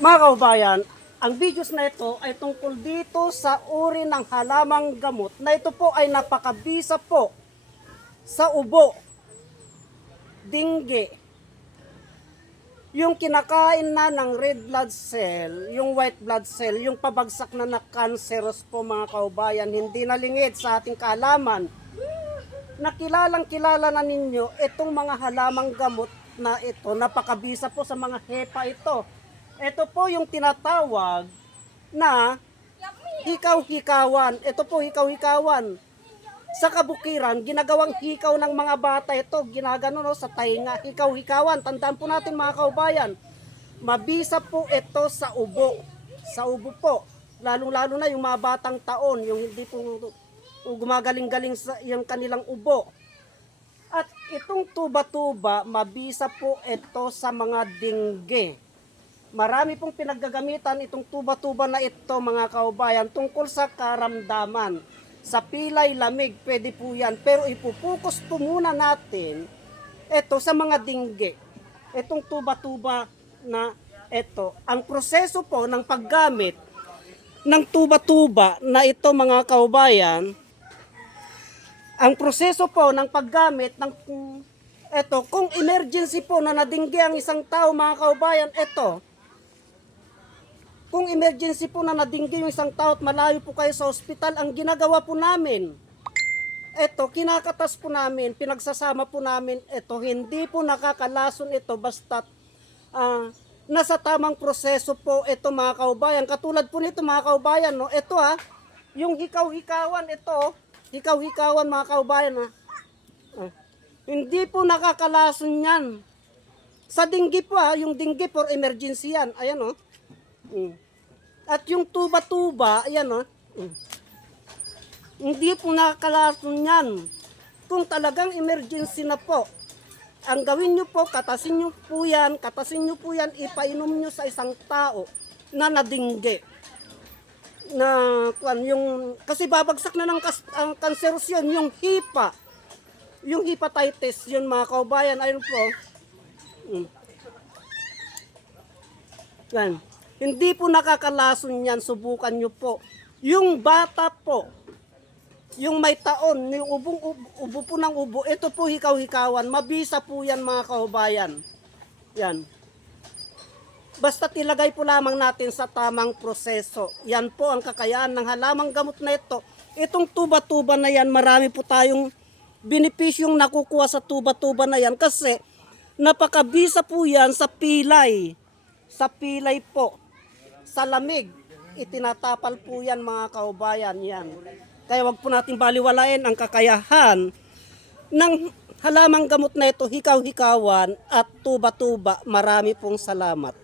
Mga kaubayan, ang videos na ito ay tungkol dito sa uri ng halamang gamot na ito po ay napakabisa po sa ubo, dingge, yung kinakain na ng red blood cell, yung white blood cell, yung pabagsak na cancerous po mga kaubayan, hindi nalingid sa ating kaalaman. Nakilalang kilala na ninyo itong mga halamang gamot na ito, napakabisa po sa mga hepa ito. Ito po yung tinatawag na hikaw-hikawan. Ito po hikaw-hikawan. Sa kabukiran, ginagawang hikaw ng mga bata ito. Ginagano no, sa tainga, hikaw-hikawan. Tandaan po natin mga kaubayan, mabisa po ito sa ubo. Sa ubo po. Lalo-lalo na yung mga batang taon, yung hindi po gumagaling-galing sa yung kanilang ubo. At itong tuba-tuba, mabisa po ito sa mga dingge. Marami pong pinaggagamitan itong tuba-tuba na ito mga kaubayan tungkol sa karamdaman. Sa pilay, lamig, pwede po yan. Pero ipupokus po muna natin ito sa mga dingge. Itong tuba-tuba na ito. Ang proseso po ng paggamit ng tuba-tuba na ito mga kaubayan, ang proseso po ng paggamit ng ito, kung emergency po na nadingge ang isang tao mga kaubayan, ito, kung emergency po na nadingge yung isang tao at malayo po kayo sa ospital, ang ginagawa po namin, ito, kinakatas po namin, pinagsasama po namin, ito, hindi po nakakalason ito, basta nasa tamang proseso po ito mga kaubayan. Katulad po nito mga kaubayan, no? Ito yung hikaw-hikawan, ito, hikaw-hikawan mga kaubayan. Hindi po nakakalason yan. Sa dinggi po yung dinggi for emergency yan, ayan o. At yung tuba-tuba, ayan o. Hindi po nakakalason yan. Kung talagang emergency na po, ang gawin nyo po, katasin nyo po yan, ipainom nyo sa isang tao na nadingge. Na, kasi babagsak na ng cancerous yun, yung hipa, yung hepatitis, yun mga kaubayan, ayun po. Yan. Hindi po nakakalason yan, subukan nyo po. Yung bata po, yung may taon, yung ubo po ng ubo, ito po hikaw-hikawan, mabisa po yan mga kaubayan. Yan. Basta tilagay po lamang natin sa tamang proseso. Yan po ang kakayahan ng halamang gamot na ito. Itong tuba-tuba na yan, marami po tayong benepisyong nakukuha sa tuba-tuba na yan kasi napakabisa po yan sa pilay. Sa pilay po. Sa lamig, itinatapal po yan mga kaubayan yan. Kaya wag po natin baliwalain ang kakayahan ng halamang gamot na ito, hikaw-hikawan at tuba-tuba. Marami pong salamat.